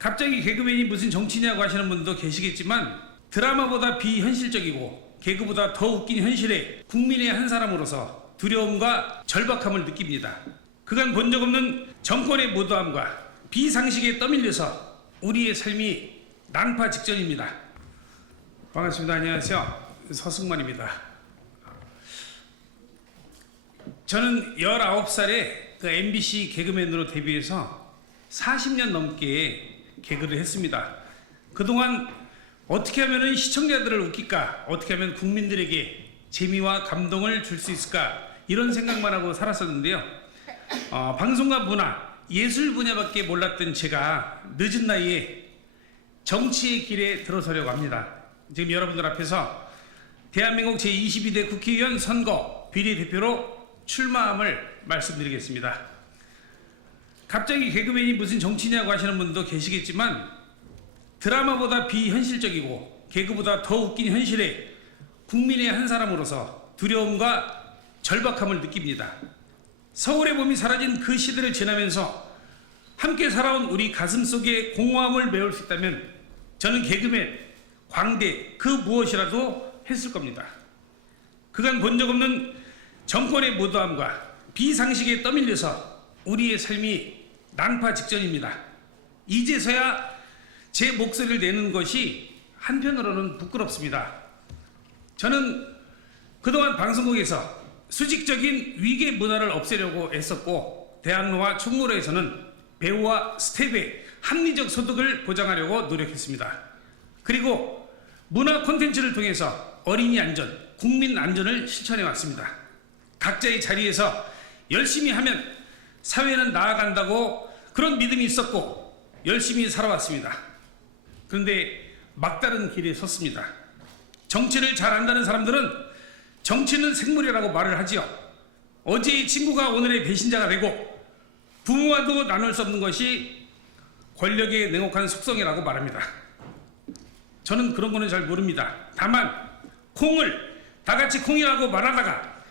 갑자기 개그맨이 무슨 정치냐고 하시는 분도 계시겠지만 드라마보다 비현실적이고 개그보다 더 웃긴 현실에 국민의 한 사람으로서 두려움과 절박함을 느낍니다. 그간 본 적 없는 정권의 무도함과 비상식에 떠밀려서 우리의 삶이 난파 직전입니다. 반갑습니다. 안녕하세요. 서승만입니다. 저는 19살에 그 MBC 개그맨으로 데뷔해서 40년 넘게 개그를 했습니다. 그동안 어떻게 하면 시청자들을 웃길까? 어떻게 하면 국민들에게 재미와 감동을 줄 수 있을까? 이런 생각만 하고 살았었는데요. 어, 방송과 문화, 예술 분야밖에 몰랐던 제가 늦은 나이에 정치의 길에 들어서려고 합니다. 지금 여러분들 앞에서 대한민국 제22대 국회의원 선거 비례대표로 출마함을 말씀드리겠습니다. 갑자기 개그맨이 무슨 정치냐고 하시는 분도 계시겠지만 드라마보다 비현실적이고 개그보다 더 웃긴 현실에 국민의 한 사람으로서 두려움과 절박함을 느낍니다. 서울의 봄이 사라진 그 시대를 지나면서 함께 살아온 우리 가슴 속에 공허함을 메울 수 있다면 저는 개그맨, 광대 그 무엇이라도 했을 겁니다. 그간 본 적 없는 정권의 무도함과 비상식에 떠밀려서 우리의 삶이 난파 직전입니다. 이제서야 제 목소리를 내는 것이 한편으로는 부끄럽습니다. 저는 그동안 방송국에서 수직적인 위계 문화를 없애려고 애썼고 대학로와 충무로에서는 배우와 스텝의 합리적 소득을 보장하려고 노력했습니다. 그리고 문화 콘텐츠를 통해서 어린이 안전, 국민 안전을 실천해 왔습니다. 각자의 자리에서 열심히 하면 사회는 나아간다고 그런 믿음이 있었고 열심히 살아왔습니다. 그런데 막다른 길에 섰습니다. 정치를 잘 안다는 사람들은 정치는 생물이라고 말을 하지요. 어제의 친구가 오늘의 배신자가 되고 부모와도 나눌 수 없는 것이 권력의 냉혹한 속성이라고 말합니다. 저는 그런 거는 잘 모릅니다. 다만 콩을 다 같이 콩이라고 말하다가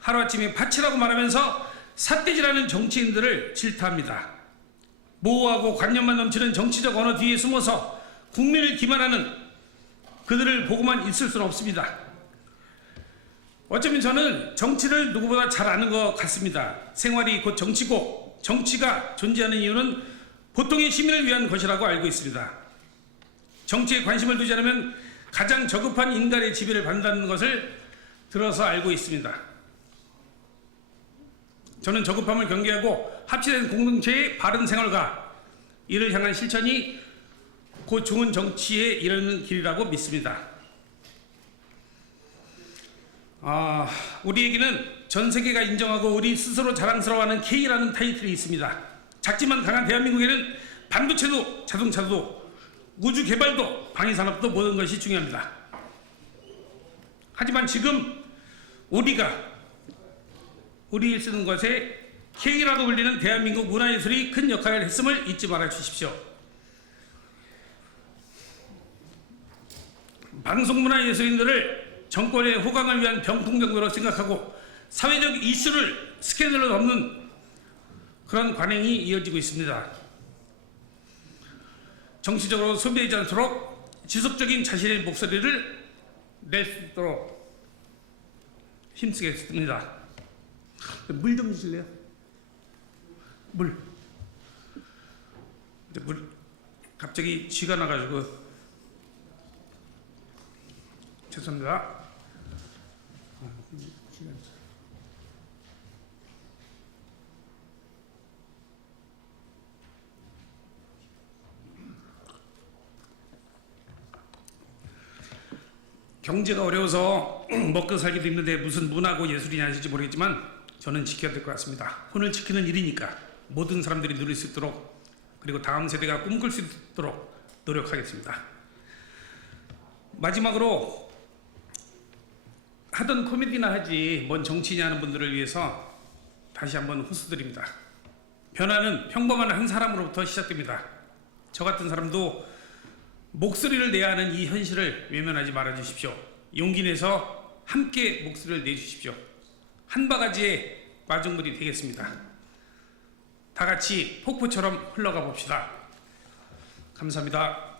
하루아침에 팥이라고 말하면서 삿대질하는 정치인들을 질타합니다. 모호하고 관념만 넘치는 정치적 언어 뒤에 숨어서 국민을 기만하는 그들을 보고만 있을 수는 없습니다. 어쩌면 저는 정치를 누구보다 잘 아는 것 같습니다. 생활이 곧 정치고 정치가 존재하는 이유는 보통의 시민을 위한 것이라고 알고 있습니다. 정치에 관심을 두지 않으면 가장 저급한 인간의 지배를 받는다는 것을 들어서 알고 있습니다. 저는 저급함을 경계하고 합치된 공동체의 바른 생활과 이를 향한 실천이 곧 좋은 정치에 이르는 길이라고 믿습니다. 아, 우리에게는 전 세계가 인정하고 우리 스스로 자랑스러워하는 K라는 타이틀이 있습니다. 작지만 강한 대한민국에는 반도체도 자동차도 우주 개발도 방위 산업도 모든 것이 중요합니다. 하지만 지금 우리가 우리 쓰는 것에 K라고 불리는 대한민국 문화예술이 큰 역할을 했음을 잊지 말아 주십시오. 방송문화예술인들을 정권의 호강을 위한 병풍정도로 생각하고 사회적 이슈를 스캔들로 넘는 그런 관행이 이어지고 있습니다. 정치적으로 소비되지 않도록 지속적인 자신의 목소리를 낼 수 있도록 힘쓰겠습니다. 물 좀 주실래요? 물. 물 갑자기 쥐가 나가지고 죄송합니다. 경제가 어려워서 먹고 살기도 힘든데 무슨 문화고 예술이냐 하실지 모르겠지만 저는 지켜야 될 것 같습니다. 혼을 지키는 일이니까 모든 사람들이 누릴 수 있도록 그리고 다음 세대가 꿈꿀 수 있도록 노력하겠습니다. 마지막으로 하던 코미디나 하지 뭔 정치냐 하는 분들을 위해서 다시 한번 호소드립니다. 변화는 평범한 한 사람으로부터 시작됩니다. 저 같은 사람도 목소리를 내야 하는 이 현실을 외면하지 말아 주십시오. 용기 내서 함께 목소리를 내 주십시오. 한 바가지의 마중물이 되겠습니다. 다 같이 폭포처럼 흘러가 봅시다. 감사합니다.